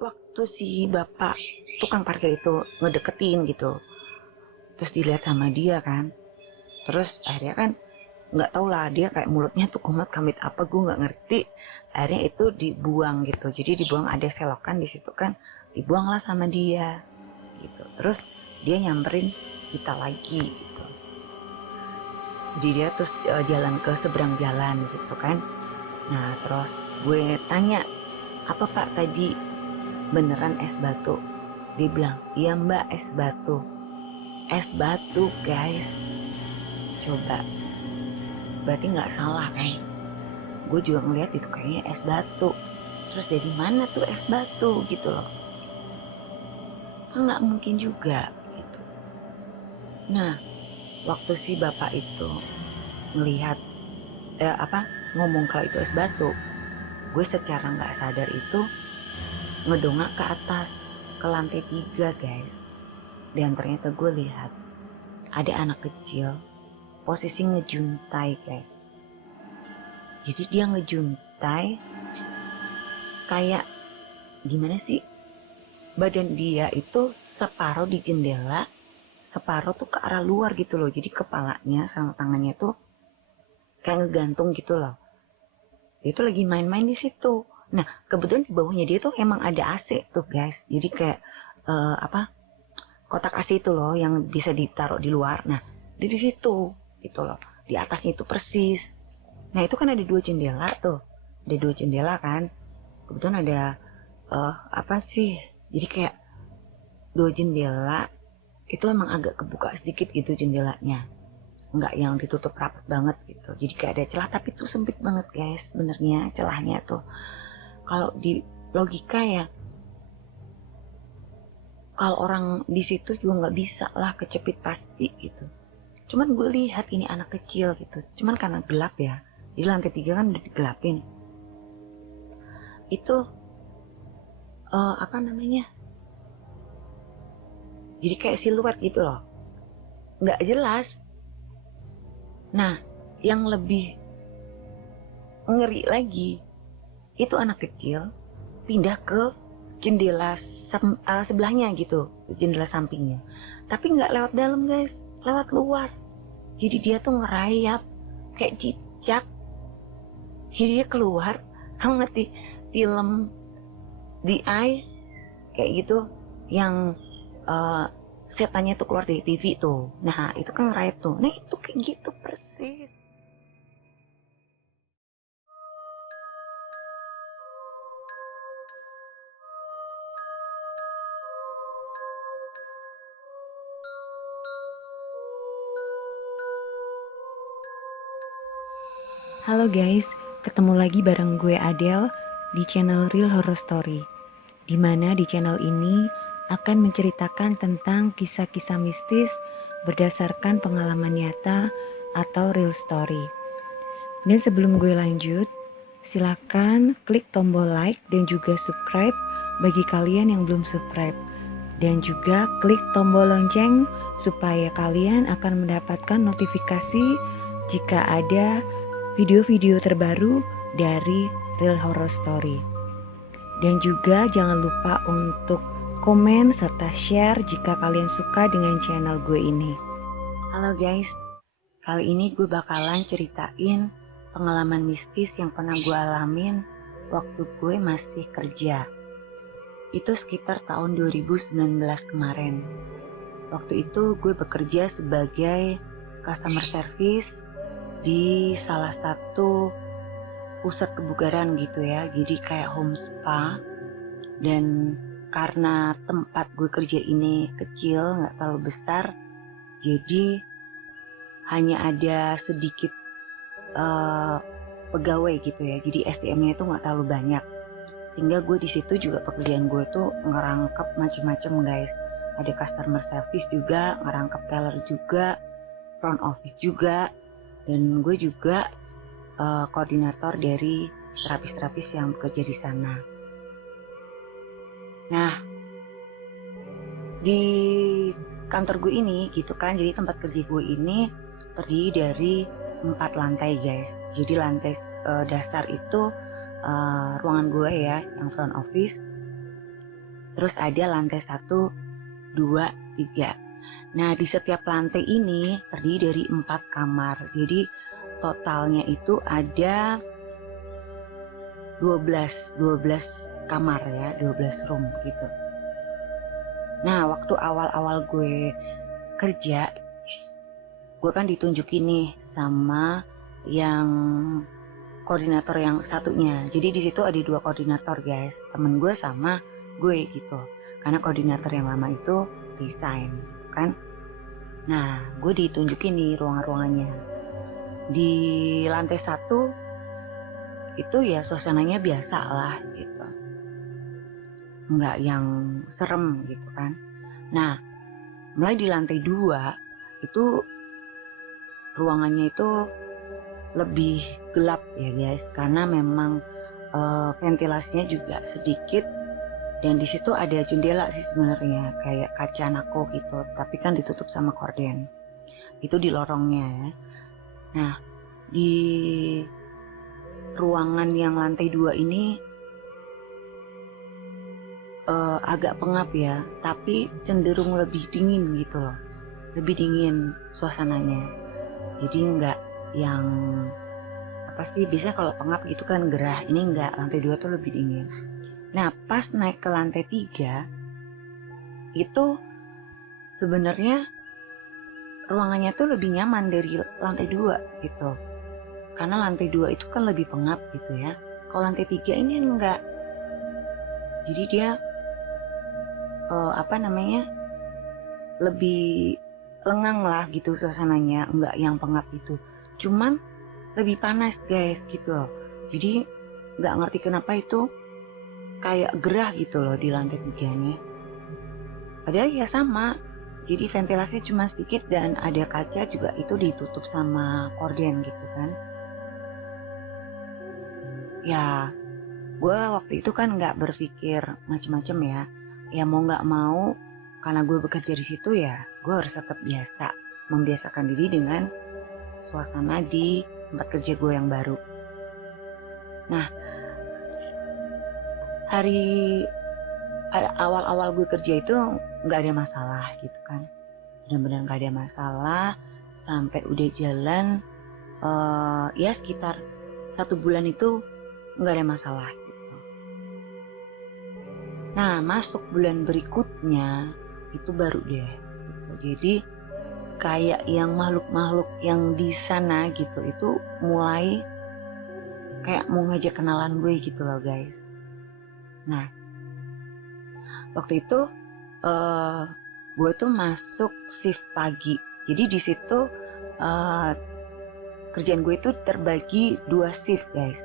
waktu si bapak tukang parkir itu ngedeketin gitu, terus dilihat sama dia kan, terus akhirnya kan nggak tau lah, dia kayak mulutnya tuh kumat kamit apa gue nggak ngerti, akhirnya itu dibuang gitu. Jadi dibuang, ada selokan di situ kan, dibuanglah sama dia gitu. Terus dia nyamperin kita lagi gitu, jadi dia terus jalan ke seberang jalan gitu kan. Nah terus gue tanya, apa pak tadi beneran es batu? Dia bilang, iya mbak, es batu. Es batu guys, coba, berarti nggak salah kan? Gue juga ngeliat itu kayaknya es batu. Terus dari mana tuh es batu gitu loh, kan nggak mungkin juga gitu. Nah waktu si bapak itu ngelihat ngomong kalau itu es batu, gue secara nggak sadar itu ngedongak ke atas, ke lantai 3 guys. Dan ternyata gue lihat ada anak kecil posisi ngejuntai guys. Jadi dia ngejuntai kayak gimana sih, badan dia itu separuh di jendela, separuh tuh ke arah luar gitu loh. Jadi kepalanya sama tangannya tuh kayak ngegantung gitu loh. Dia tuh lagi main-main di situ. Nah kebetulan di bawahnya dia tuh emang ada AC tuh guys. Jadi kayak kotak AC itu loh yang bisa ditaruh di luar. Nah dia di situ gitu loh. Di atasnya itu persis. Nah itu kan ada 2 jendela tuh. Ada 2 jendela kan. Kebetulan ada jadi kayak 2 jendela itu emang agak kebuka sedikit gitu jendelanya, nggak yang ditutup rapat banget gitu. Jadi kayak ada celah, tapi itu sempit banget guys sebenarnya celahnya tuh. Kalau di logika ya, kalau orang di situ juga nggak bisa lah kecepit pasti gitu. Cuman gue lihat ini anak kecil gitu, cuman karena gelap ya, di lantai 3 kan udah digelapin. Itu jadi kayak siluet gitu loh, nggak jelas. Nah yang lebih ngeri lagi, itu anak kecil pindah ke jendela sebelahnya gitu, jendela sampingnya, tapi nggak lewat dalam guys, lewat luar. Jadi dia tuh ngerayap kayak cicak, jadi dia keluar. Kamu ngerti film The Eye kayak gitu, yang setannya tuh keluar dari TV tuh, nah itu kan ngerayap tuh. Nah itu kayak gitu persis. Halo guys, ketemu lagi bareng gue Adele di channel Real Horror Story. Dimana di channel ini akan menceritakan tentang kisah-kisah mistis berdasarkan pengalaman nyata atau real story. Dan sebelum gue lanjut, silakan klik tombol like dan juga subscribe bagi kalian yang belum subscribe. Dan juga klik tombol lonceng supaya kalian akan mendapatkan notifikasi jika ada video-video terbaru dari Real Horror Story. Dan juga jangan lupa untuk komen serta share jika kalian suka dengan channel gue ini. Halo guys, kali ini gue bakalan ceritain pengalaman mistis yang pernah gue alamin waktu gue masih kerja. Itu sekitar tahun 2019 kemarin. Waktu itu gue bekerja sebagai customer service di salah satu pusat kebugaran gitu ya, jadi kayak home spa. Dan karena tempat gue kerja ini kecil, nggak terlalu besar, jadi hanya ada sedikit pegawai gitu ya, jadi SDM-nya itu nggak terlalu banyak. Sehingga gue di situ juga pekerjaan gue tuh ngerangkep macem-macem guys. Ada customer service juga, ngerangkep teller juga, front office juga, dan gue juga koordinator dari terapis-terapis yang bekerja di sana. Nah, di kantor gue ini gitu kan, jadi tempat kerja gue ini terdiri dari 4 lantai guys. Jadi lantai dasar itu ruangan gue ya, yang front office. Terus ada lantai 1, 2, 3. Nah, di setiap lantai ini terdiri dari 4 kamar. Jadi totalnya itu ada 12 kamar ya, 12 room gitu. Nah, waktu awal-awal gue kerja, gue kan ditunjukin nih sama yang koordinator yang satunya. Jadi di situ ada 2 koordinator guys, temen gue sama gue gitu. Karena koordinator yang lama itu resign kan. Nah, gue ditunjukin nih ruangan-ruangannya. Di lantai 1 itu ya suasananya biasa lah gitu, nggak yang serem gitu kan. Nah, mulai di lantai 2 itu ruangannya itu lebih gelap ya guys, karena memang ventilasinya juga sedikit, dan di situ ada jendela sih sebenarnya kayak kaca nako gitu, tapi kan ditutup sama korden. Itu di lorongnya ya. Nah, di ruangan yang lantai 2 ini agak pengap ya, tapi cenderung lebih dingin gitu loh, lebih dingin suasananya. Jadi nggak yang apa sih, biasanya kalau pengap gitu kan gerah, ini nggak, lantai 2 tuh lebih dingin. Nah, pas naik ke lantai 3 itu sebenarnya ruangannya tuh lebih nyaman dari lantai 2 gitu, karena lantai 2 itu kan lebih pengap gitu ya. Kalau lantai 3 ini enggak, jadi dia lebih lengang lah gitu suasananya, enggak yang pengap gitu, cuman lebih panas guys gitu loh. Jadi nggak ngerti kenapa itu kayak gerah gitu loh di lantai 3 nih, padahal ya sama, jadi ventilasi cuma sedikit dan ada kaca juga, itu ditutup sama korden gitu kan. Ya gue waktu itu kan nggak berpikir macem-macem ya mau nggak mau, karena gue bekerja di situ ya gue harus tetap membiasakan diri dengan suasana di tempat kerja gue yang baru. Nah, hari awal-awal gue kerja itu nggak ada masalah gitu kan, benar-benar nggak ada masalah sampai udah jalan ya sekitar 1 bulan itu nggak ada masalah gitu. Nah, masuk bulan berikutnya itu baru deh gitu. Jadi kayak yang makhluk-makhluk yang di sana gitu itu mulai kayak mau ngajak kenalan gue gitu loh guys. Nah, waktu itu gue tuh masuk shift pagi. Jadi di situ kerjaan gue itu terbagi 2 shift guys,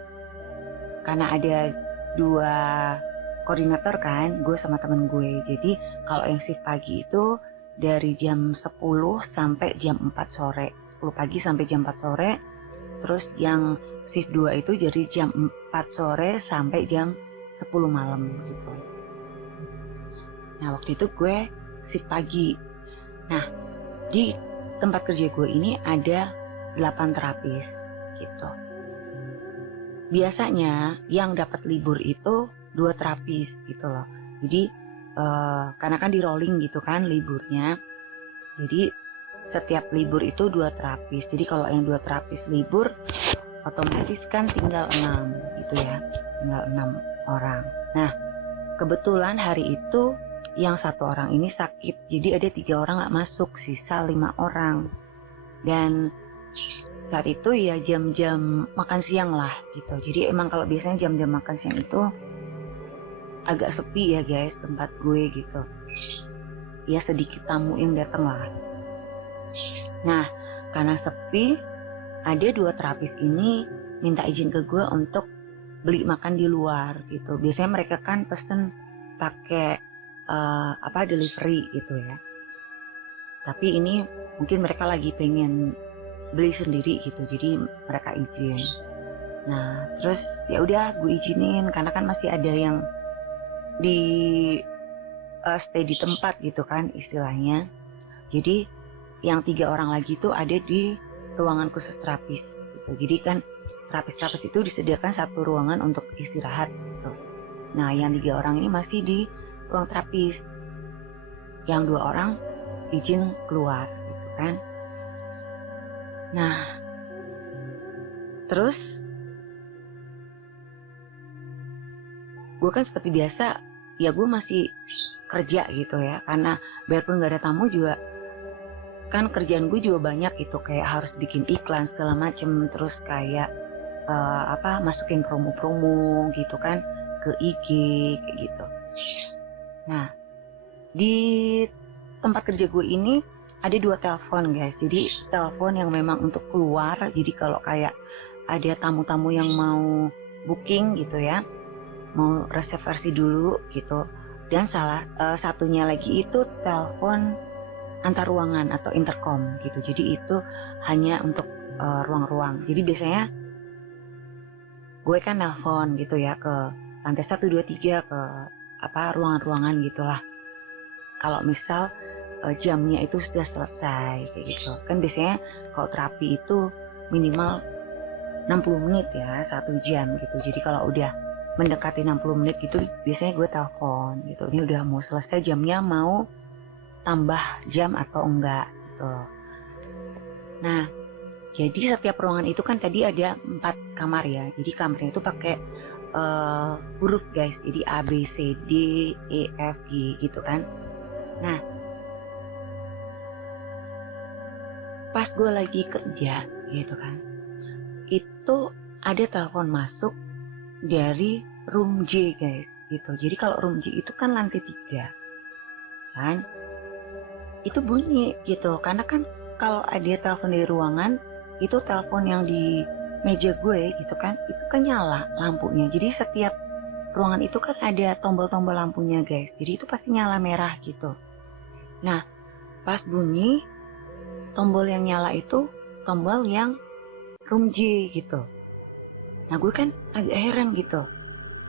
karena ada 2 koordinator kan, gue sama temen gue. Jadi kalau yang shift pagi itu dari jam 10 sampai jam 4 sore, 10 pagi sampai jam 4 sore. Terus yang shift 2 itu dari jam 4 sore sampai jam 10 malam gitu. Nah, waktu itu gue shift pagi. Nah, di tempat kerja gue ini ada 8 terapis gitu. Biasanya yang dapat libur itu 2 terapis gitu loh. Jadi karena kan di rolling gitu kan liburnya, jadi setiap libur itu 2 terapis. Jadi kalau yang 2 terapis libur, otomatis kan tinggal 6 gitu ya, tinggal 6 orang. Nah, kebetulan hari itu yang 1 orang ini sakit, jadi ada 3 orang gak masuk, sisa 5 orang. Dan saat itu ya jam-jam makan siang lah gitu. Jadi emang kalau biasanya jam-jam makan siang itu agak sepi ya guys tempat gue gitu, ya sedikit tamu yang datang lah. Nah, karena sepi, ada 2 terapis ini minta izin ke gue untuk beli makan di luar gitu. Biasanya mereka kan pesen pakai delivery gitu ya, tapi ini mungkin mereka lagi pengen beli sendiri gitu, jadi mereka izin. Nah, terus ya udah gue izinin karena kan masih ada yang di stay di tempat gitu kan istilahnya. Jadi yang 3 orang lagi itu ada di ruangan khusus terapis gitu. Jadi kan terapis-terapis itu disediakan 1 ruangan untuk istirahat gitu. Nah, yang 3 orang ini masih di ruang terapis. Yang 2 orang izin keluar gitu kan. Nah, terus gue kan seperti biasa, ya gue masih kerja gitu ya, karena biarpun gak ada tamu juga kan kerjaan gue juga banyak gitu, kayak harus bikin iklan segala macem, terus kayak masukin promo-promo gitu kan ke IG kayak gitu. Nah, di tempat kerja gue ini ada 2 telepon guys. Jadi telepon yang memang untuk keluar, jadi kalau kayak ada tamu-tamu yang mau booking gitu ya, mau reservasi dulu gitu. Dan satunya lagi itu telepon antar ruangan atau intercom gitu. Jadi itu hanya untuk ruang-ruang. Jadi biasanya gue kan nelpon gitu ya ke lantai 1, 2, 3 ke ruangan-ruangan gitulah. Kalau misal jamnya itu sudah selesai kayak gitu. Kan biasanya kalau terapi itu minimal 60 menit ya, 1 jam gitu. Jadi kalau udah mendekati 60 menit gitu biasanya gue telepon gitu. Ini udah mau selesai jamnya, mau tambah jam atau enggak gitu. Nah, jadi setiap ruangan itu kan tadi ada 4 kamar ya. Jadi kamarnya itu pakai huruf guys. Jadi A, B, C, D, E, F, G gitu kan. Nah, pas gue lagi kerja gitu kan, itu ada telepon masuk dari room J guys gitu. Jadi kalau room J itu kan lantai 3 kan, itu bunyi gitu. Karena kan kalau ada telepon dari ruangan, itu telepon yang di meja gue gitu kan, itu kan nyala lampunya. Jadi setiap ruangan itu kan ada tombol-tombol lampunya guys. Jadi itu pasti nyala merah gitu. Nah, pas bunyi tombol yang nyala itu tombol yang room J gitu. Nah, gue kan agak heran gitu.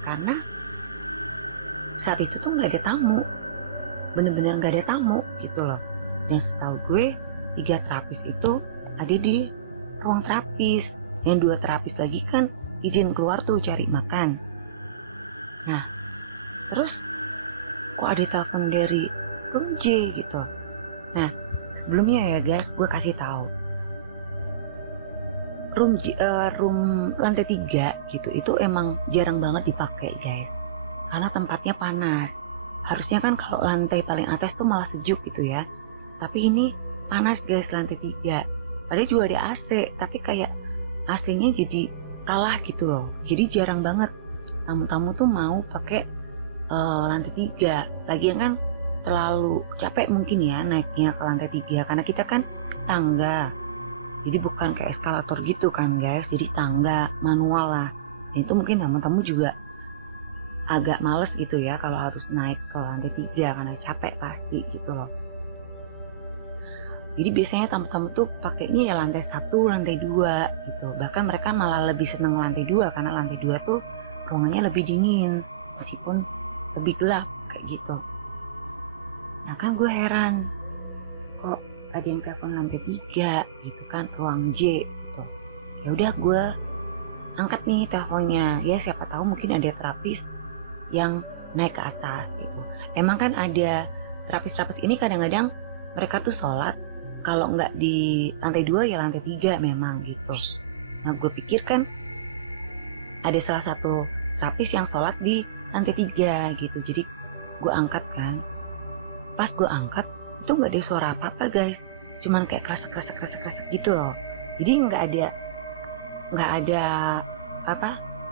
Karena saat itu tuh nggak ada tamu. Bener-bener nggak ada tamu gitu loh. Dan setahu gue 3 terapis itu ada di ruang terapis. Yang 2 terapis lagi kan izin keluar tuh cari makan. Nah, terus kok ada telepon dari room J gitu. Nah, sebelumnya ya guys, gue kasih tahu. Room lantai 3 gitu itu emang jarang banget dipakai guys. Karena tempatnya panas. Harusnya kan kalau lantai paling atas tuh malah sejuk gitu ya. Tapi ini panas guys lantai 3. Padahal juga ada AC, tapi kayak AC-nya jadi kalah gitu loh. Jadi jarang banget tamu-tamu tuh mau pakai lantai 3. Lagian kan terlalu capek mungkin ya naiknya ke lantai 3 karena kita kan tangga. Jadi bukan kayak eskalator gitu kan guys. Jadi tangga manual lah. Dan itu mungkin tamu-tamu juga agak males gitu ya kalau harus naik ke lantai 3 karena capek pasti gitu loh. Jadi biasanya tamu-tamu tuh pakainya ya lantai 1, lantai 2 gitu. Bahkan mereka malah lebih seneng lantai 2 karena lantai 2 tuh ruangannya lebih dingin meskipun lebih gelap kayak gitu. Nah kan gue heran, kok ada yang telepon lantai 3 gitu kan, ruang J gitu. Ya udah gue angkat nih teleponnya. Ya siapa tahu mungkin ada terapis yang naik ke atas gitu. Emang kan ada terapis-terapis ini kadang-kadang mereka tuh sholat kalau nggak di lantai 2 ya lantai 3 memang gitu. Nah gue pikir kan ada salah satu terapis yang sholat di lantai 3 gitu. Jadi gue angkat kan. Pas gue angkat itu nggak ada suara apa-apa guys. Cuman kayak kresek gitu loh. Jadi nggak ada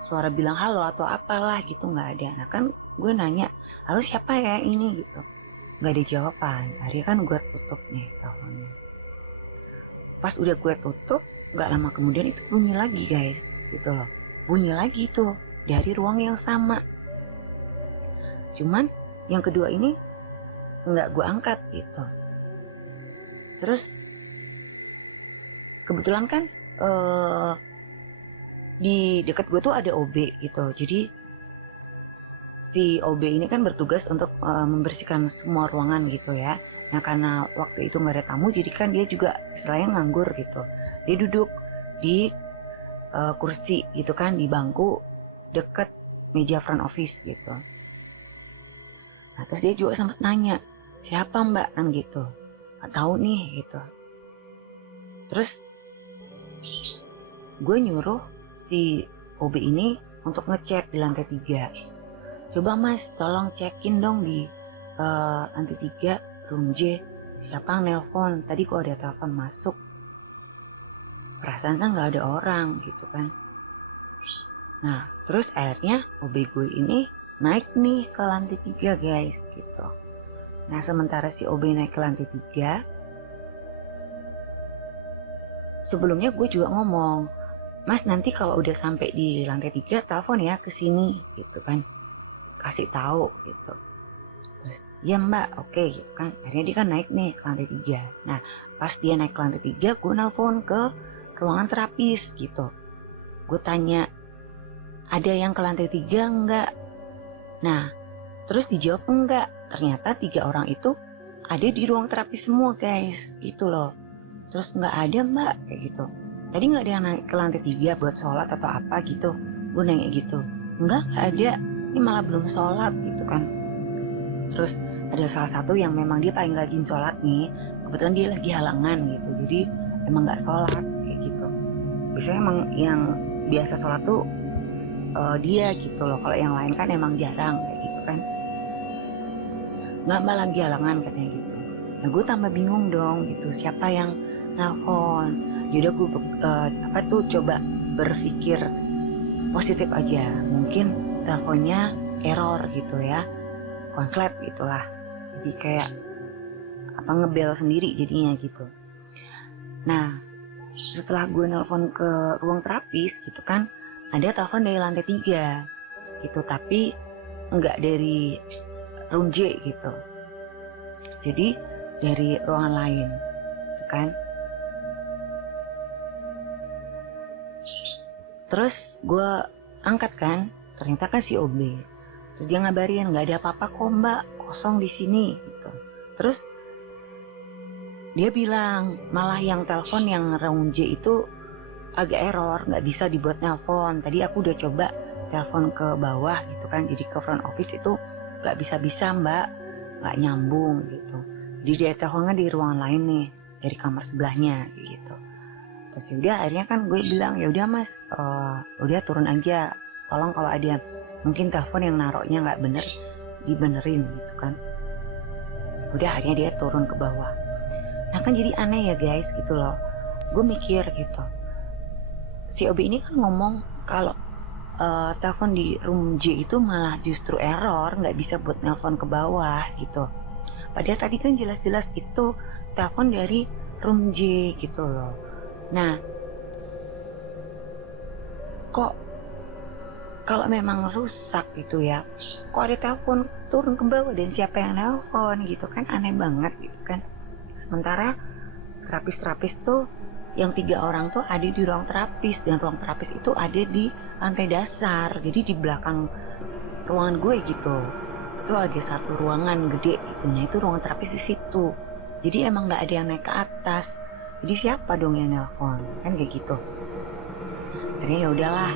suara bilang halo atau apalah gitu, nggak ada. Nah kan gue nanya, halo siapa ya ini gitu, nggak ada jawaban. Akhirnya kan gue tutup nih teleponnya. Pas udah gue tutup, nggak lama kemudian itu bunyi lagi guys gitu loh, bunyi lagi tuh dari ruang yang sama. Cuman yang kedua ini nggak gue angkat gitu. Terus kebetulan kan di dekat gue tuh ada OB gitu. Jadi si OB ini kan bertugas untuk membersihkan semua ruangan gitu ya. Nah karena waktu itu nggak ada tamu, jadi kan dia juga istilahnya nganggur gitu. Dia duduk di kursi gitu kan, di bangku deket meja front office gitu. Nah Nah terus dia juga sempat nanya, siapa mbak, kan gitu, nggak tahu nih gitu. Terus gue nyuruh si OB ini untuk ngecek di lantai 3. Coba mas tolong cekin dong di lantai 3 room J, siapa yang nelpon tadi, kok ada telepon masuk, perasaan kan nggak ada orang gitu kan. Nah terus akhirnya OB gue ini naik nih ke lantai 3 guys gitu. Nah sementara si OB naik ke lantai 3, sebelumnya gue juga ngomong, mas nanti kalau udah sampai di lantai 3 telepon ya ke sini gitu kan, kasih tahu gitu. Terus ya mbak, oke gitu kan. Akhirnya dia kan naik nih ke lantai 3. Nah pas dia naik ke lantai 3, gue nelpon ke ruangan terapis gitu. Gue tanya, ada yang ke lantai 3 enggak? Nah terus dijawab enggak. Ternyata 3 orang itu ada di ruang terapis semua guys gitu loh. Terus nggak ada mbak kayak gitu, tadi nggak ada yang naik ke lantai 3 buat sholat atau apa gitu. Gue nanya gitu, nggak ada, ini malah belum sholat gitu kan. Terus ada salah satu yang memang dia paling rajin sholat nih, kebetulan dia lagi halangan gitu, jadi emang nggak sholat kayak gitu. Biasanya emang yang biasa sholat tuh dia gitu loh, kalau yang lain kan emang jarang kayak gitu kan. Nggak mbak, lagi halangan katanya gitu. Nah gue tambah bingung dong gitu, siapa yang nelfon. Jadi gue coba berpikir positif aja, mungkin teleponnya error gitu ya, konslet gitulah, jadi kayak ngebel sendiri jadinya gitu. Nah setelah gue nelpon ke ruang terapis gitu kan, ada telepon dari lantai 3 gitu, tapi nggak dari room J gitu, jadi dari ruangan lain gitu kan. Terus gue angkat kan, ternyata kan si OB. Terus dia ngabarin, nggak ada apa-apa kok mbak, kosong di sini gitu. Terus dia bilang malah yang telepon yang room J itu agak error, nggak bisa dibuat nelpon. Tadi aku udah coba telepon ke bawah gitu kan, jadi ke front office itu nggak bisa mbak, nggak nyambung gitu. Jadi dia teleponnya di ruangan lain nih, dari kamar sebelahnya gitu. Terus udah akhirnya kan gue bilang, ya udah mas, udah turun aja, tolong kalau ada mungkin telepon yang naroknya nggak bener dibenerin gitu kan. Udah akhirnya dia turun ke bawah. Nah kan jadi aneh ya guys gitu loh. Gue mikir gitu, si OB ini kan ngomong kalau telepon di room J itu malah justru error, nggak bisa buat nelpon ke bawah gitu. Padahal tadi kan jelas-jelas itu telepon dari room J gitu loh. Nah, kok kalau memang rusak gitu ya, kok ada telepon turun ke bawah dan siapa yang nelpon gitu kan, aneh banget gitu kan. Sementara terapis-terapis tuh yang 3 orang tuh ada di ruang terapis, dan ruang terapis itu ada di lantai dasar, jadi di belakang ruangan gue gitu. Itu ada satu ruangan gede gitu, nah itu ruangan terapis di situ. Jadi emang nggak ada yang naik ke atas. Jadi siapa dong yang nelpon kan kayak gitu. Akhirnya ya udahlah,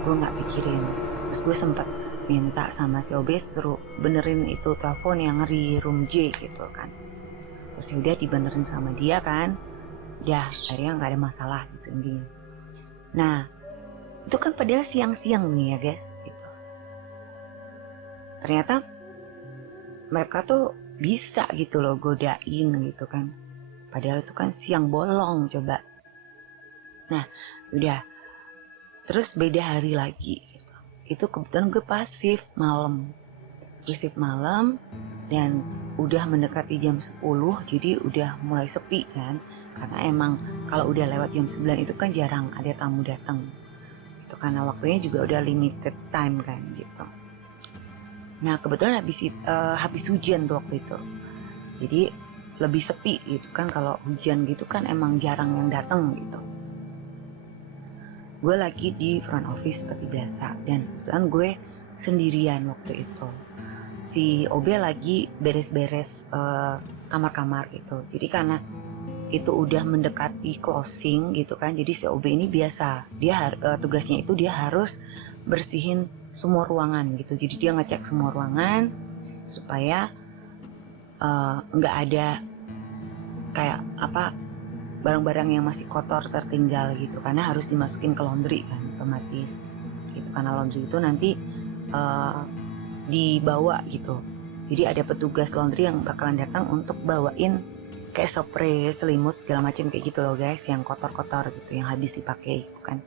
gue nggak pikirin. Terus gue sempat minta sama si OB suruh benerin itu telepon yang di room J gitu kan. Terus ya udah dibenerin sama dia kan. Ya akhirnya nggak ada masalah gitu intinya. Nah itu kan padahal siang-siang nih ya guys gitu. Ternyata mereka tuh bisa gitu loh godain gitu kan, padahal itu kan siang bolong coba. Nah udah, terus beda hari lagi gitu. Itu kebetulan gue pasif malam, dan udah mendekati jam 10, jadi udah mulai sepi kan, karena emang kalau udah lewat jam 9 itu kan jarang ada tamu datang itu, karena waktunya juga udah limited time kan gitu. Nah kebetulan habis hujan tuh waktu itu, jadi lebih sepi gitu kan. Kalau hujan gitu kan emang jarang yang datang gitu. Gue lagi di front office seperti biasa, dan kebetulan gue sendirian waktu itu. Si OB lagi beres-beres kamar-kamar gitu. Jadi karena itu udah mendekati closing gitu kan, jadi si OB ini biasa dia tugasnya itu dia harus bersihin semua ruangan gitu. Jadi dia ngecek semua ruangan supaya nggak ada kayak apa barang-barang yang masih kotor tertinggal gitu, karena harus dimasukin ke laundry kan otomatis gitu, karena laundry itu nanti dibawa gitu. Jadi ada petugas laundry yang bakalan datang untuk bawain kayak spray, selimut segala macam kayak gitu loh guys, yang kotor-kotor gitu, yang habis dipakai gitu kan.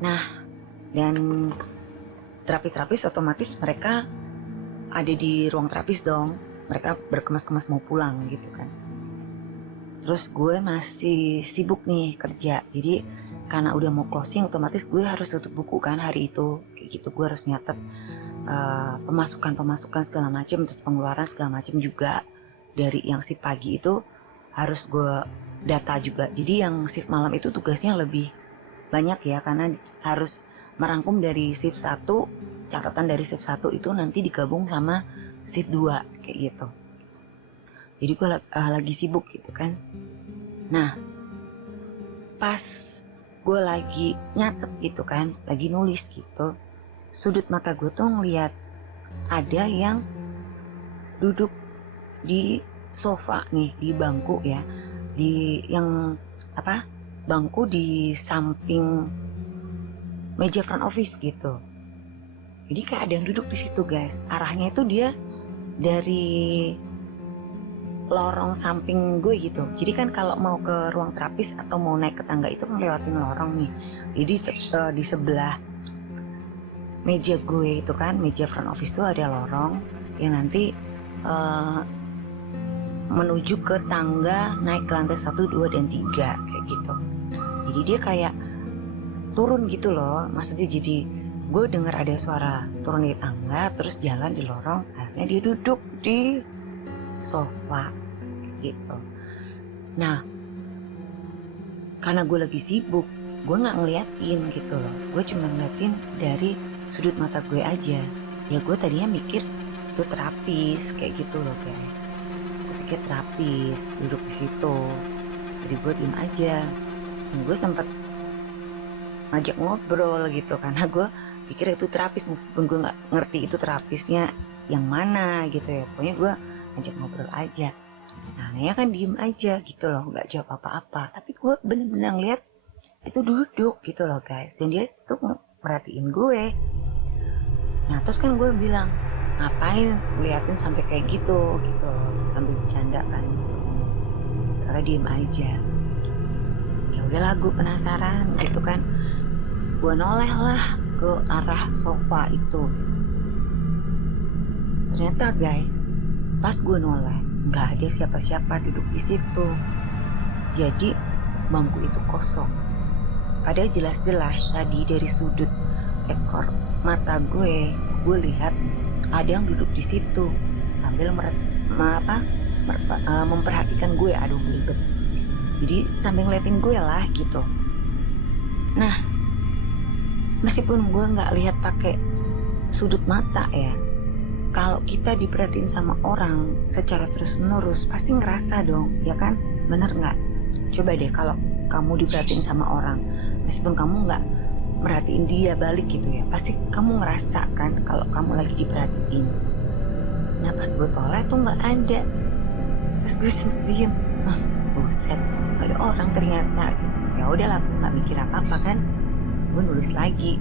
Nah, dan terapis otomatis mereka ada di ruang terapis dong, mereka berkemas-kemas mau pulang gitu kan. Terus gue masih sibuk nih kerja, jadi karena udah mau closing otomatis gue harus tutup buku kan hari itu kayak gitu. Gue harus nyatet pemasukan segala macam, terus pengeluaran segala macam juga. Dari yang shift pagi itu harus gue data juga, jadi yang shift malam itu tugasnya lebih banyak ya, karena harus merangkum dari shift 1, catatan dari shift 1 itu nanti digabung sama shift 2 kayak gitu. Jadi gue lagi sibuk gitu kan. Nah, pas gue lagi nyatet gitu kan, lagi nulis gitu, sudut mata gue tuh ngeliat ada yang duduk di sofa nih, di bangku ya, di yang apa, bangku di samping meja front office gitu. Jadi kayak ada yang duduk di situ guys, arahnya itu dia dari lorong samping gue gitu. Jadi kan kalau mau ke ruang terapis atau mau naik ke tangga itu kan lewatin lorong nih. Jadi di sebelah meja gue itu kan, meja front office itu ada lorong yang nanti menuju ke tangga naik ke lantai 1, 2, dan 3 kayak gitu. Jadi dia kayak turun gitu loh, maksudnya jadi gue dengar ada suara turun di tangga terus jalan di lorong, akhirnya dia duduk di sofa gitu. Nah, karena gue lagi sibuk, gue nggak ngeliatin gitu loh, gue cuma ngeliatin dari sudut mata gue aja. Ya gue tadinya mikir itu terapis kayak gitu loh guys, gue pikir terapis duduk di situ. Jadi gue diem aja, dan gue sempat ngajak ngobrol gitu karena gue pikir itu terapis, meskipun gue nggak ngerti itu terapisnya yang mana gitu ya. Pokoknya gue ngajak ngobrol aja. Nah Naya kan diem aja gitu loh, nggak jawab apa-apa, tapi gue bener-bener ngeliat itu duduk gitu loh guys, dan dia tuh merhatiin gue. Nah terus kan gue bilang, ngapain ngeliatin sampai kayak gitu gitu, sambil bercanda kan, karena diem aja. Ya udahlah, gue penasaran gitu kan, gue noleh lah ke arah sofa itu. Ternyata guys, pas gue noleh nggak ada siapa-siapa duduk di situ. Jadi bangku itu kosong. Padahal jelas-jelas tadi dari sudut ekor mata gue lihat ada yang duduk di situ sambil memperhatikan gue. Aduh belibet. Jadi sambil ngeliatin gue lah gitu. Nah, meskipun gue nggak lihat pakai sudut mata ya, kalau kita diperhatiin sama orang secara terus-menerus pasti ngerasa dong, ya kan? Bener nggak? Coba deh kalau kamu diperhatiin sama orang, meskipun kamu nggak merhatiin dia balik gitu ya, pasti kamu ngerasa kan kalau kamu lagi diperhatiin. Nah pas gue toleh tuh nggak ada, terus gue sempet diem, buset, nggak ada orang ternyata. Ya udahlah, nggak mikir apa-apa kan, gue nulis lagi.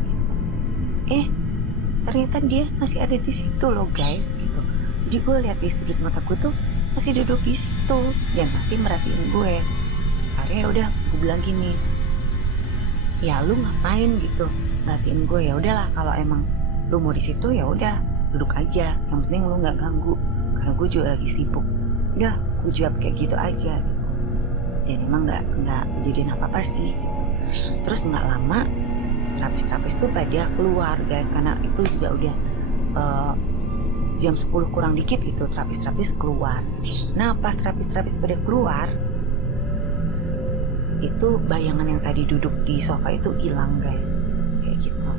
Ternyata dia masih ada di situ loh guys gitu. Jadi gue lihat di sudut mata gue tuh masih duduk di situ dan masih merhatiin gue. Akhirnya udah gue bilang gini, ya lu ngapain gitu merhatiin gue? Ya udahlah, kalau emang lu mau di situ ya udah duduk aja, yang penting lu nggak ganggu, karena gue juga lagi sibuk. Udah gue jawab kayak gitu aja gitu. Dan emang nggak kejadian apa-apa sih gitu. Terus nggak lama terapis tuh pada keluar guys, karena itu juga udah jam 10 kurang dikit gitu, terapis keluar. Nah pas terapis pada keluar, itu bayangan yang tadi duduk di sofa itu hilang guys, kayak gitu.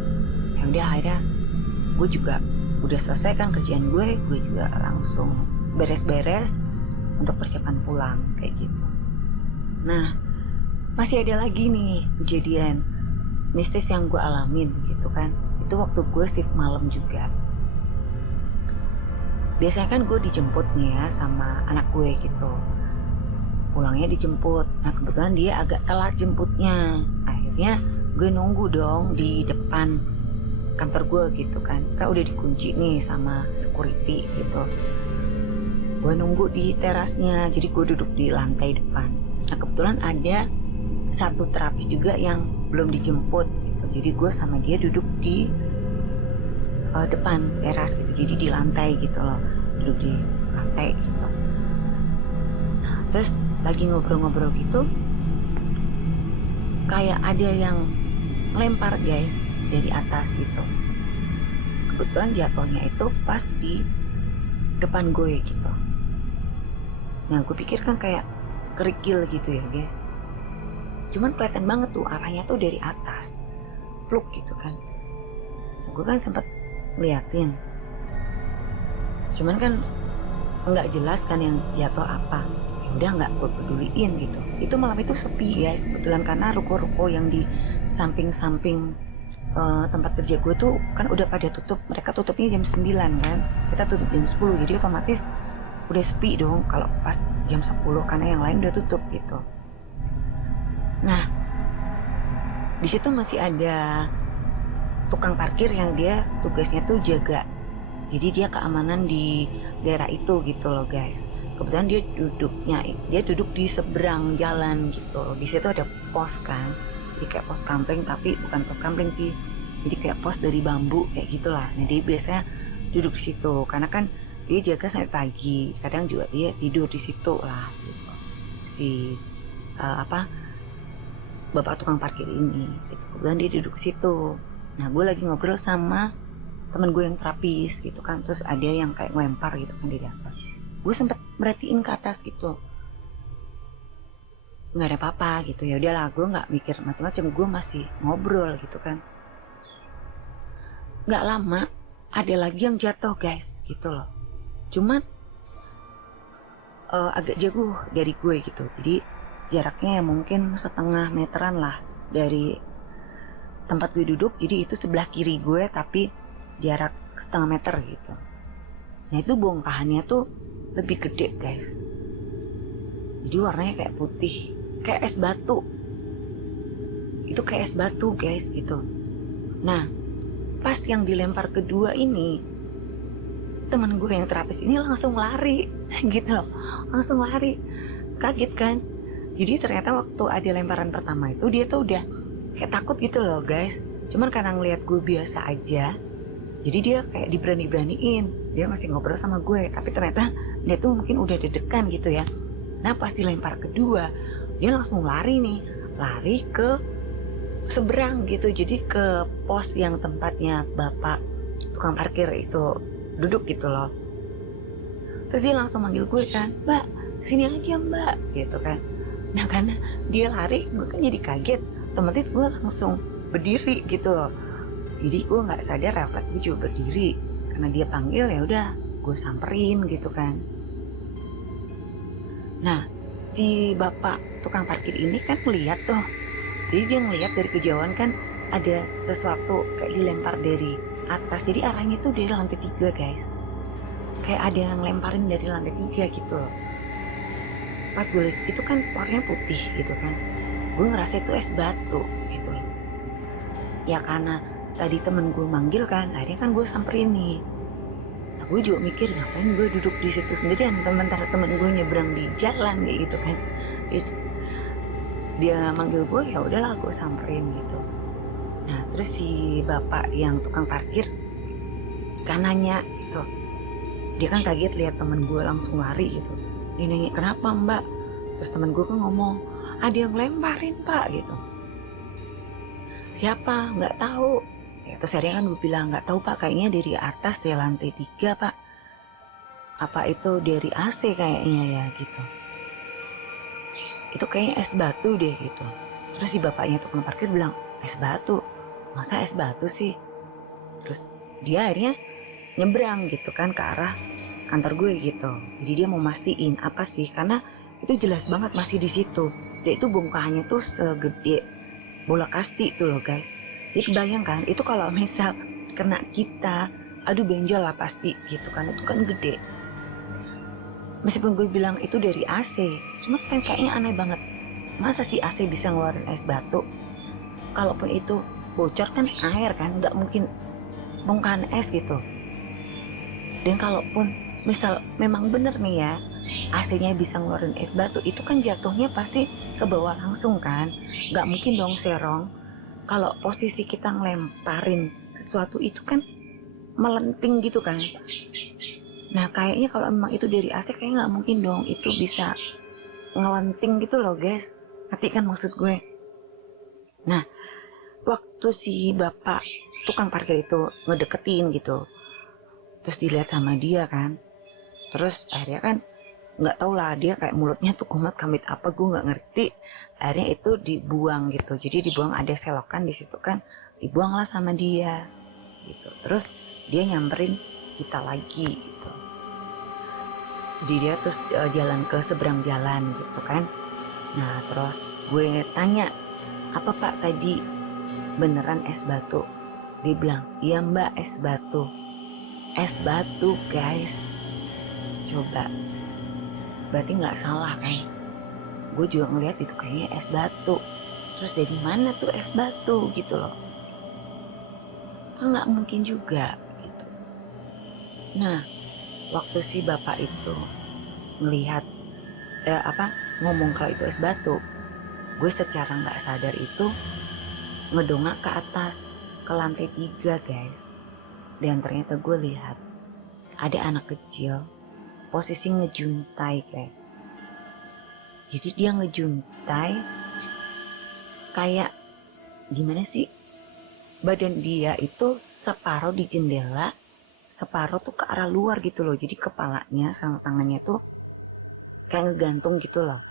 Ya udah akhirnya gue juga udah selesai kan kerjaan gue juga langsung beres-beres untuk persiapan pulang kayak gitu. Nah masih ada lagi nih kejadian mistis yang gue alamin gitu kan. Itu waktu gue shift malam juga. biasanya kan gue dijemput nih ya sama anak gue gitu, pulangnya dijemput. Nah kebetulan dia agak telat jemputnya, akhirnya gue nunggu dong di depan kantor gue gitu kan udah dikunci nih sama security gitu. Gue nunggu di terasnya, jadi gue duduk di lantai depan. Nah kebetulan ada satu terapis juga yang belum dijemput gitu, jadi gue sama dia duduk di depan teras gitu, jadi di lantai gitu loh, duduk di lantai gitu. Nah, terus lagi ngobrol-ngobrol gitu, kayak ada yang lempar guys dari atas gitu. Kebetulan jatuhnya itu pas di depan gue gitu. Nah gue pikir kan kayak kerikil gitu ya guys, cuman kelihatan banget tuh arahnya tuh dari atas, pluk gitu kan. Gue kan sempet ngeliatin, cuman kan nggak jelas kan yang jatuh apa. Ya udah nggak gue peduliin gitu. Itu malam itu sepi guys kebetulan, karena ruko-ruko yang di samping-samping tempat kerja gue tuh kan udah pada tutup. Mereka tutupnya jam 9 kan, kita tutup jam 10, jadi otomatis udah sepi dong kalau pas jam 10 karena yang lain udah tutup gitu. Nah di situ masih ada tukang parkir yang dia tugasnya tuh jaga, jadi dia keamanan di daerah itu gitu loh guys. Kebetulan dia duduk di seberang jalan gitu. Di situ ada pos kan, jadi kayak pos kampling, tapi bukan pos kampling sih, jadi kayak pos dari bambu kayak gitulah. Nah dia biasanya duduk di situ karena kan dia jaga sampai pagi, kadang juga dia tidur di situ lah gitu. Si bapak tukang parkir ini gitu. Kebetulan dia duduk di situ. Nah gue lagi ngobrol sama temen gue yang terapis gitu kan, terus ada yang kayak ngelempar gitu kan di atas. Gue sempet merhatiin ke atas gitu, nggak ada apa-apa gitu. Ya udahlah, gue nggak mikir macam-macam, gue masih ngobrol gitu kan. Nggak lama ada lagi yang jatuh guys gitu loh, cuman agak jauh dari gue gitu, jadi jaraknya ya mungkin setengah meteran lah dari tempat gue duduk. Jadi itu sebelah kiri gue tapi jarak setengah meter gitu. Nah itu bongkahannya tuh lebih gede guys, jadi warnanya kayak putih, kayak es batu. Itu kayak es batu guys gitu. Nah pas yang dilempar kedua ini, temen gue yang terapis ini langsung lari gitu loh, langsung lari. Kaget kan, jadi ternyata waktu ada lemparan pertama itu dia tuh udah kayak takut gitu loh guys, cuman karena ngeliat gue biasa aja, jadi dia kayak diberani-beraniin, dia masih ngobrol sama gue, tapi ternyata dia tuh mungkin udah deg-degan gitu ya. Nah pas dilempar kedua, dia langsung lari nih, lari ke seberang gitu, jadi ke pos yang tempatnya bapak tukang parkir itu duduk gitu loh. Terus dia langsung manggil gue kan, mbak sini aja mbak gitu kan. Nah karena dia lari, gue kan jadi kaget, otomatis gue langsung berdiri gitu loh. Jadi gue nggak sadar, refleks gue juga berdiri karena dia panggil. Ya udah gue samperin gitu kan. Nah si bapak tukang parkir ini kan melihat tuh, jadi dia ngeliat dari kejauhan kan ada sesuatu kayak dilempar dari atas, jadi arahnya tuh dari lantai 3 guys, kayak ada yang lemparin dari lantai 3 gitu loh. Pas gue lihat itu kan warnanya putih gitu kan, gue ngerasa itu es batu gitu loh. Ya karena tadi temen gue manggil kan, akhirnya kan gue samperin nih. Nah gue juga mikir ngapain gue duduk di situ sendirian, sementara temen gue nyebrang di jalan kayak gitu kan. Dia manggil gue, ya udahlah gue samperin gitu. Nah terus si bapak yang tukang parkir kan nanya gitu, dia kan kaget lihat temen gue langsung lari gitu. Dia nanya kenapa mbak, terus temen gue kan ngomong ada yang lemparin pak gitu. Siapa? Nggak tahu. Ya, terus akhirnya kan gue bilang nggak tahu pak, kayaknya dari atas, dari lantai 3 pak. Apa itu dari AC kayaknya ya gitu. Itu kayaknya es batu deh gitu. Terus si bapaknya tukang parkir bilang, es batu? Masa es batu sih? Terus dia akhirnya nyebrang gitu kan ke arah kantor gue gitu. Jadi dia mau mastiin apa sih, karena itu jelas banget masih di situ. Dan itu bongkahannya tuh segede bola kasti tuh loh guys. Jadi bayangkan itu kalau misal kena kita aduh benjol lah pasti gitu kan, itu kan gede. Meskipun gue bilang itu dari AC, cuma kan kayaknya aneh banget. Masa sih AC bisa ngeluarin es batu? Kalaupun itu bocor kan air kan, nggak mungkin bongkahan es gitu. Dan kalaupun misal memang bener nih ya, AC-nya bisa ngeluarin es batu, itu kan jatuhnya pasti ke bawah langsung kan. Nggak mungkin dong serong. Kalau posisi kita ngelemparin sesuatu itu kan melenting gitu kan. Nah kayaknya kalau memang itu dari AC kayaknya nggak mungkin dong itu bisa ngelenting gitu loh guys. Ngerti kan maksud gue? Nah waktu si bapak tukang parkir itu ngedeketin gitu, terus dilihat sama dia kan, terus akhirnya kan nggak tau lah dia kayak mulutnya tuh kumat kamit apa gue nggak ngerti, akhirnya itu dibuang gitu. Jadi dibuang, ada selokan di situ kan, dibuanglah sama dia gitu. Terus dia nyamperin kita lagi gitu. Jadi dia terus jalan ke seberang jalan gitu kan. Nah terus gue tanya, apa pak tadi beneran es batu? Dia bilang, iya mbak es batu. Es batu guys, coba, berarti nggak salah kan? Gue juga ngeliat itu kayaknya es batu. Terus dari mana tuh es batu gitu loh? Kan nggak mungkin juga gitu. Nah waktu si bapak itu melihat ngomong kalau itu es batu, gue secara nggak sadar itu ngedongak ke atas, ke lantai 3 guys. Dan ternyata gue lihat ada anak kecil posisi ngejuntai guys. Jadi dia ngejuntai kayak gimana sih, badan dia itu separuh di jendela, separuh tuh ke arah luar gitu loh. Jadi kepalanya sama tangannya tuh kayak ngegantung gitu loh.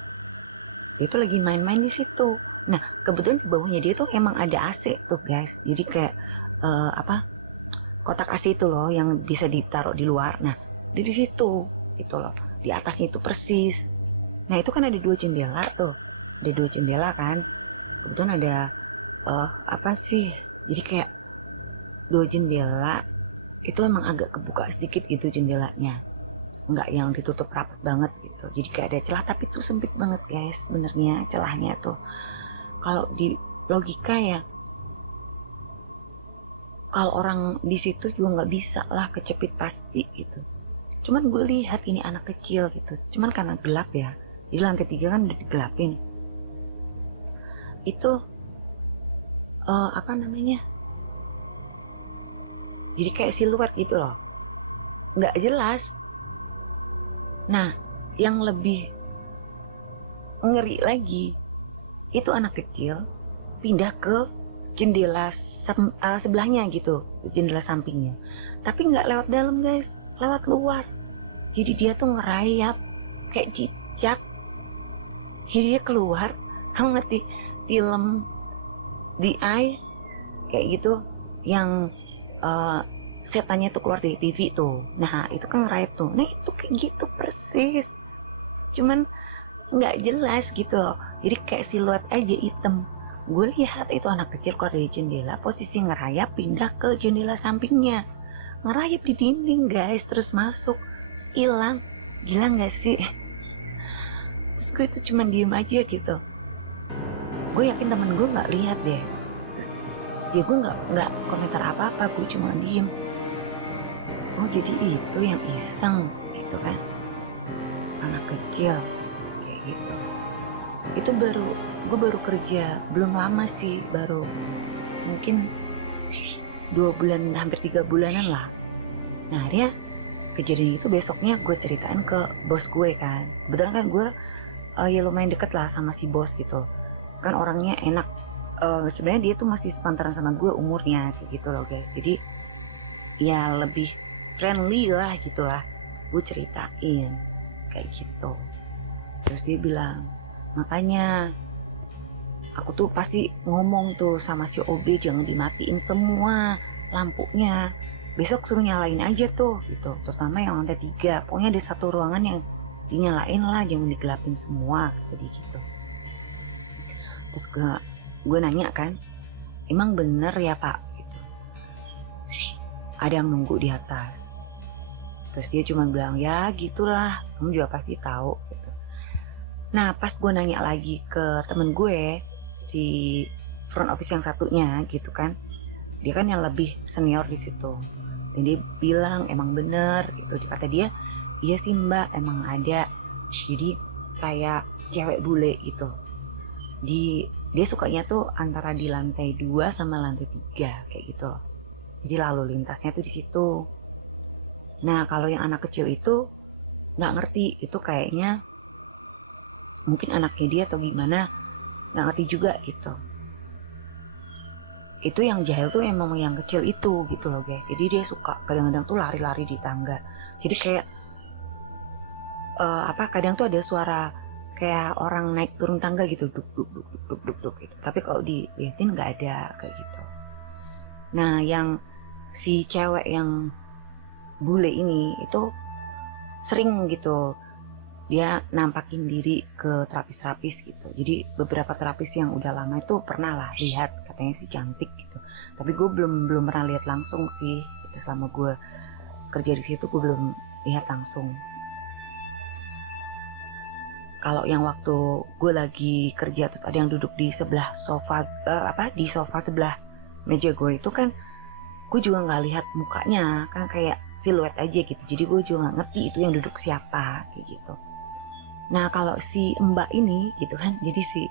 Dia tuh lagi main-main di situ. Nah kebetulan di bawahnya dia tuh emang ada AC tuh guys. Jadi kayak kotak AC itu loh yang bisa ditaruh di luar. Nah dia di situ gitu loh. Di atasnya itu persis. Nah itu kan ada 2 jendela tuh. Ada 2 jendela kan. Kebetulan ada jadi kayak 2 jendela itu emang agak kebuka sedikit gitu jendelanya, nggak yang ditutup rapat banget gitu. Jadi kayak ada celah, tapi tuh sempit banget guys sebenarnya celahnya tuh. Kalau di logika ya, kalau orang di situ juga nggak bisa lah kecepit pasti gitu. Cuman gue lihat ini anak kecil gitu, cuman karena gelap ya, di lantai 3 kan udah digelapin. Itu jadi kayak siluet gitu loh, nggak jelas. Nah yang lebih ngeri lagi, itu anak kecil pindah ke jendela sebelahnya gitu, jendela sampingnya, tapi nggak lewat dalam guys, lewat luar. Jadi dia tuh ngerayap kayak cicak. Jadi dia keluar, kamu ngerti film The Eye kayak gitu, yang setannya tuh keluar dari TV tuh. Nah itu kan ngerayap tuh. Nah itu kayak gitu persis, cuman nggak jelas gitu loh. Jadi kayak siluet aja hitam. Gue lihat itu anak kecil keluar dari jendela, posisi ngerayap pindah ke jendela sampingnya, ngerayap di dinding guys, terus masuk, terus hilang. Gila nggak sih? Terus gue tuh cuman diem aja gitu. Gue yakin temen gue nggak lihat deh. Terus ya gue nggak komentar apa-apa, gue cuma diem. Oh jadi itu yang iseng gitu kan, anak kecil kayak gitu. Itu gue baru kerja belum lama sih, baru mungkin 2 bulan, hampir 3 bulanan lah. Nah dia kejadian itu besoknya gue ceritain ke bos gue kan. Kebetulan kan gue ya lumayan deket lah sama si bos gitu kan, orangnya enak. Sebenarnya dia tuh masih sepantaran sama gue umurnya kayak gitu loh guys. Jadi ya lebih friendly lah gitu lah. Gue ceritain kayak gitu. Terus dia bilang, makanya aku tuh pasti ngomong tuh sama si OB jangan dimatiin semua lampunya, besok suruh nyalain aja tuh gitu, terutama yang lantai 3. Pokoknya ada satu ruangan yang dinyalain lah, jangan digelapin semua tadi gitu. Terus gue nanya kan, emang bener ya pak gitu. ada yang nunggu di atas. Terus dia cuma bilang, ya gitulah, kamu juga pasti tahu gitu. Nah pas gue nanya lagi ke temen gue, si front office yang satunya gitu kan, dia kan yang lebih senior di situ, dan dia bilang emang bener gitu. Kata dia, iya sih mbak, emang ada, jadi kayak cewek bule gitu, dia sukanya tuh antara di lantai 2 sama lantai 3 kayak gitu. Jadi lalu lintasnya tuh di situ. Nah kalau yang anak kecil itu nggak ngerti, itu kayaknya mungkin anaknya dia atau gimana, nggak ngerti juga gitu. Itu yang jahil tuh emang yang kecil itu gitu loh guys. Jadi dia suka kadang-kadang tuh lari-lari di tangga. Jadi kayak kadang tuh ada suara kayak orang naik turun tangga gitu, duk duk duk duk duk duk, duk gitu. Tapi kalau dilihatin nggak ada kayak gitu. Nah yang si cewek yang bule ini itu sering gitu dia nampakin diri ke terapis-terapis gitu. Jadi beberapa terapis yang udah lama itu pernah lah lihat, katanya sih cantik gitu. Tapi gue belum pernah lihat langsung sih. Itu selama gue kerja di situ gue belum lihat langsung. Kalau yang waktu gue lagi kerja terus ada yang duduk di sebelah sofa di sofa sebelah meja gue itu kan, gue juga nggak lihat mukanya kan, kayak siluet aja gitu. Jadi gue juga nggak ngerti itu yang duduk siapa kayak gitu. Nah kalau si mbak ini gitu kan, jadi si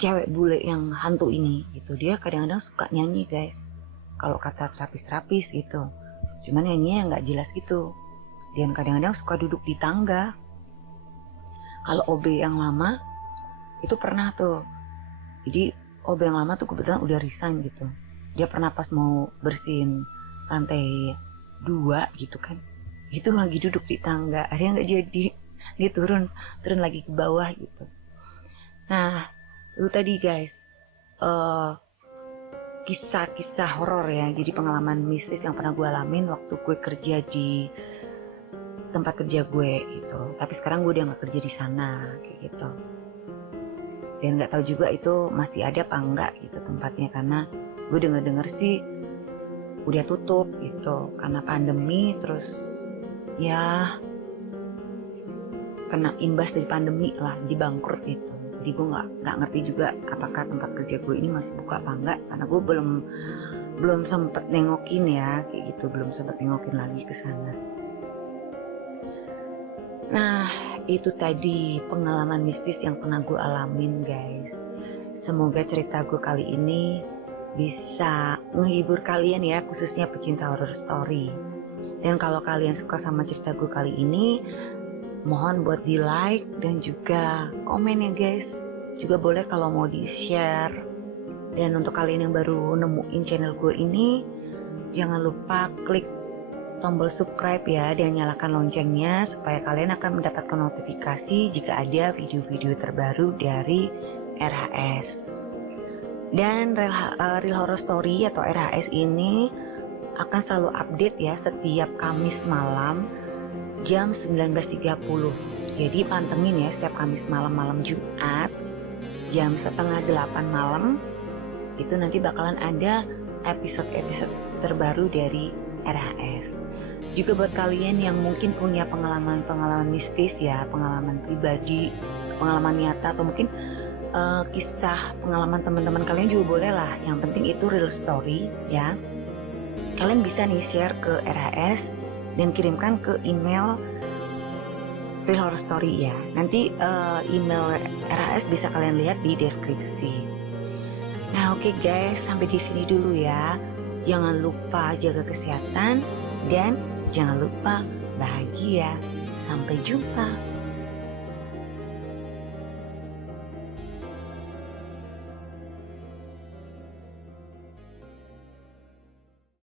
cewek bule yang hantu ini gitu, dia kadang-kadang suka nyanyi guys, kalau kata terapis-terapis gitu. Cuman nyanyinya nggak jelas gitu. Dan kadang-kadang suka duduk di tangga. Kalau OB yang lama itu pernah tuh, jadi OB yang lama tuh kebetulan udah resign gitu. Dia pernah pas mau bersihin lantai 2 gitu kan, itu lagi duduk di tangga, akhirnya nggak jadi, dia turun lagi ke bawah gitu. Nah itu tadi guys, kisah-kisah horor ya, jadi pengalaman mistis yang pernah gue alamin waktu gue kerja di tempat kerja gue gitu. Tapi sekarang gue udah nggak kerja di sana kayak gitu, dan nggak tahu juga itu masih ada apa enggak gitu tempatnya, karena gue denger sih udah tutup gitu karena pandemi. Terus ya kena imbas dari pandemi lah, jadi bangkrut gitu. Jadi gue nggak ngerti juga apakah tempat kerja gue ini masih buka apa enggak, karena gue belum sempet nengokin ya kayak gitu, belum sempet nengokin lagi ke sana. Nah itu tadi pengalaman mistis yang pernah gue alamin guys. Semoga cerita gue kali ini bisa menghibur kalian ya, khususnya pecinta horror story. Dan kalau kalian suka sama cerita gue kali ini, mohon buat di like dan juga komen ya guys. Juga boleh kalau mau di share. Dan untuk kalian yang baru nemuin channel gue ini, jangan lupa klik tombol subscribe ya, dan nyalakan loncengnya supaya kalian akan mendapatkan notifikasi jika ada video-video terbaru dari RHS. Dan Real Horror Story atau RHS ini akan selalu update ya setiap Kamis malam jam 19.30. Jadi pantengin ya, setiap Kamis malam Jumat jam 7:30 malam itu nanti bakalan ada episode-episode terbaru dari RHS. Juga buat kalian yang mungkin punya pengalaman mistis ya, pengalaman pribadi, pengalaman nyata, atau mungkin kisah pengalaman teman-teman kalian juga boleh lah. Yang penting itu real story ya. Kalian bisa nih share ke RHS dan kirimkan ke email Real Horror Story ya. Nanti email RHS bisa kalian lihat di deskripsi. Nah oke guys, sampai di sini dulu ya. Jangan lupa jaga kesehatan dan jangan lupa bahagia. Sampai jumpa.